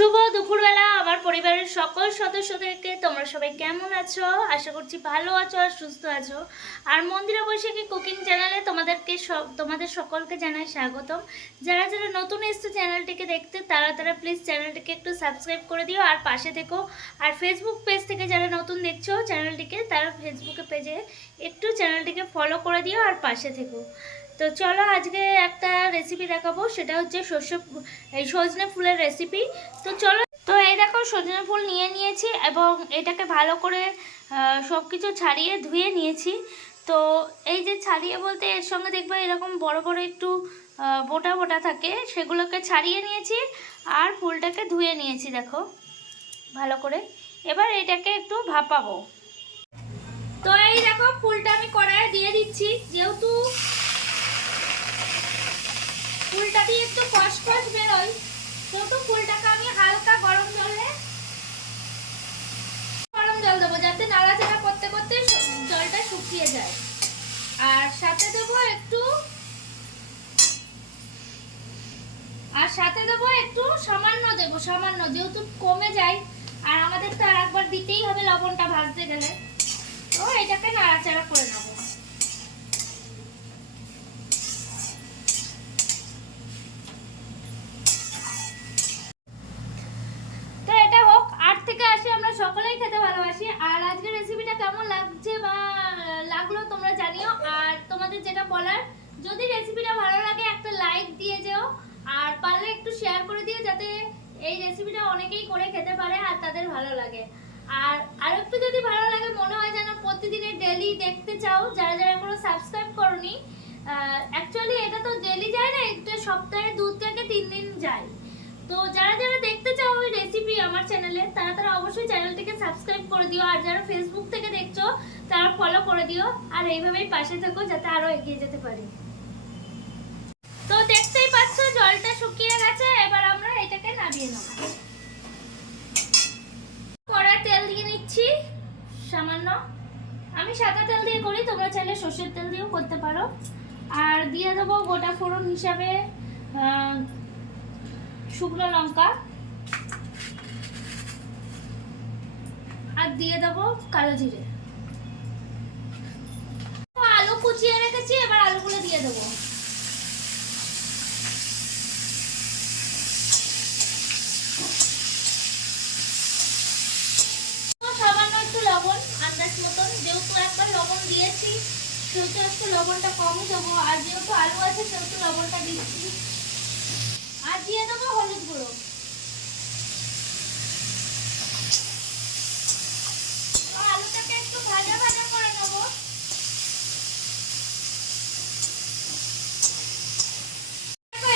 শুভ দুপুরবেলা আমার পরিবারের সকল সদস্যদেরকে তোমরা সবাই কেমন আছো? আশা করছি ভালো আছো আর সুস্থ আছো। আর মন্দিরা বৈশাখী কুকিং চ্যানেলে তোমাদের সকলকে জানাই স্বাগতম। যারা যারা নতুন এসছো চ্যানেলটিকে দেখতে তারা প্লিজ চ্যানেলটিকে একটু সাবস্ক্রাইব করে দিও আর পাশে থেকো। আর ফেসবুক পেজ থেকে যারা নতুন দেখছো চ্যানেলটিকে তারা ফেসবুকে পেজে একটু চ্যানেলটিকে ফলো করে দিও আর পাশে থেকো। তো চলো আজকে একটা রেসিপি দেখাবো, সেটা হচ্ছে সজনে ফুলের রেসিপি। তো চলো, তো এই দেখো সজনে ফুল নিয়ে নিয়েছি এবং এটাকে ভালো করে সব কিছু ছাড়িয়ে ধুয়ে নিয়েছি। তো এই যে ছাড়িয়ে বলতে এর সঙ্গে দেখবে এরকম বড় বড় একটু বোটা বোটা থাকে, সেগুলোকে ছাড়িয়ে নিয়েছি আর ফুলটাকে ধুয়ে নিয়েছি দেখো ভালো করে। এবার এটাকে একটু ভাপাবো। তো এই দেখো ফুলটা আমি কড়াইয়ে দিয়ে দিচ্ছি, যেহেতু ফুলটা দিয়ে একটু কষকষ বেরোয় সেহেতু ফুলটাকে আমি হালকা গরম জল দেবো, যাতে নাড়াচাড়া করতে করতে জলটা শুকিয়ে যায়। আর সাথে দেবো একটু সামান্য যেহেতু কমে যায় আর আমাদের তো আর একবার দিতেই হবে লবণটা ভাজতে গেলে। তো এটাকে নাড়াচাড়া করে নেবো। আমরা সকলেই খেতে ভালোবাসি। আর আজকের রেসিপিটা কেমন লাগছে বা লাগলো তোমরা জানিও। আর তোমাদের যেটা বলার, যদি রেসিপিটা ভালো লাগে একটা লাইক দিয়ে যেও আর পারলে একটু শেয়ার করে দিও, যাতে এই রেসিপিটা অনেকেই করে খেতে পারে আর তাদের ভালো লাগে। আর আরেকটু যদি ভালো লাগে, মনে হয় যেন প্রতিদিনের ডেলি দেখতে চাও, যারা যারা এখনো সাবস্ক্রাইব করনি, অ্যাকচুয়ালি এটা তো ডেলি যায় না, এটা সপ্তাহে 2 থেকে 3 দিন যায়। তো যারা যারা দেখতে চাও ওই রেসিপি আমার চ্যানেলে, তারা অবশ্যই চ্যানেলটিকে সাবস্ক্রাইব করে দিও। আর যারা ফেসবুক থেকে দেখছো তারা ফলো করে দিও আর এইভাবেই পাশে থেকো, যাতে আরো এগিয়ে যেতে পারি। তো দেখতেই পাচ্ছ জলটা শুকিয়ে গেছে, এবার আমরা এটাকে নামিয়ে নেব। কড়ায় তেল দিয়ে নিচ্ছি সামান্য, আমি সাদা তেল দিয়ে করি, তোমরা চাইলে সরষের তেল দিয়েও করতে পারো। আর দিয়ে দেবো গোটা ফোড়ন হিসাবে শুকনো লঙ্কা, আর দিয়ে দেবো কালো জিরে। আলু কুচিয়ে রেখেছি, এবার আলুগুলো দিয়ে দেবো। সামান্য একটু লবণ আন্দাজ মতন, যেহেতু একবার লবণ দিয়েছি সেহেতু একটু লবণটা কমই দেবো। আর যেহেতু আলু আছে সেহেতু লবণটা দিচ্ছি। আর দিয়ে দেবো হলুদ গুঁড়ো। আলুটাকে একটু ভাজা ভাজা করে নেবো।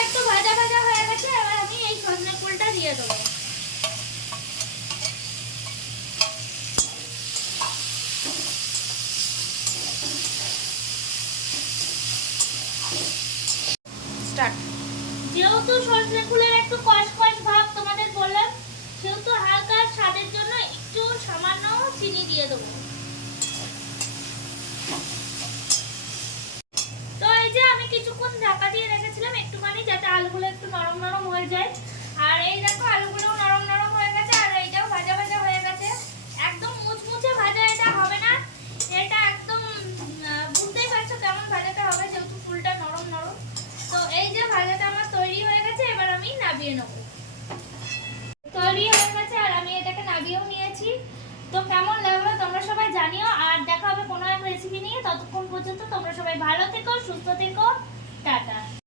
একটু ভাজা ভাজা হয়ে গেছে, এবার আমি এই সজনে ফুলটা দিয়ে দেবো। যেহেতু সজনে ফুলের একটু কষকষ ভাব তোমাদের বললাম, সেহেতু হালকা স্বাদের জন্য একটু সামান্য চিনি দিয়ে দেবো। তো এই যে আমি কিছুক্ষণ ঢাকা দিয়ে রেখেছিলাম একটুখানি, যাতে আলুগুলো একটু নরম নরম হয়ে যায়। আর এই দেখো আলুগুলো নরম নরম হয়ে গেছে আর এইটাও ভাজা ভাজা হয়ে গেছে। একদম মুচমুচে ভাজা এটা হবে না, এটা একদম বুঝতেই পারছো কেমন ভাজাতে হবে, যেহেতু ফুলটা নরম নরম। তো এই যে ভাজাটা আমার তৈরি হয়ে গেছে, এবার আমি নামিয়ে নেব। তৈরি হয়ে গেছে আর আমি এটাকে নামিয়েও নিয়েছি। তো কেমন লাগলো তোমরা সবাই জানিও। আর দেখা হবে কোনো এক রেসিপি নিয়ে, ততক্ষণ পর্যন্ত তোমরা সবাই ভালো থেকো, সুস্থ থেকো।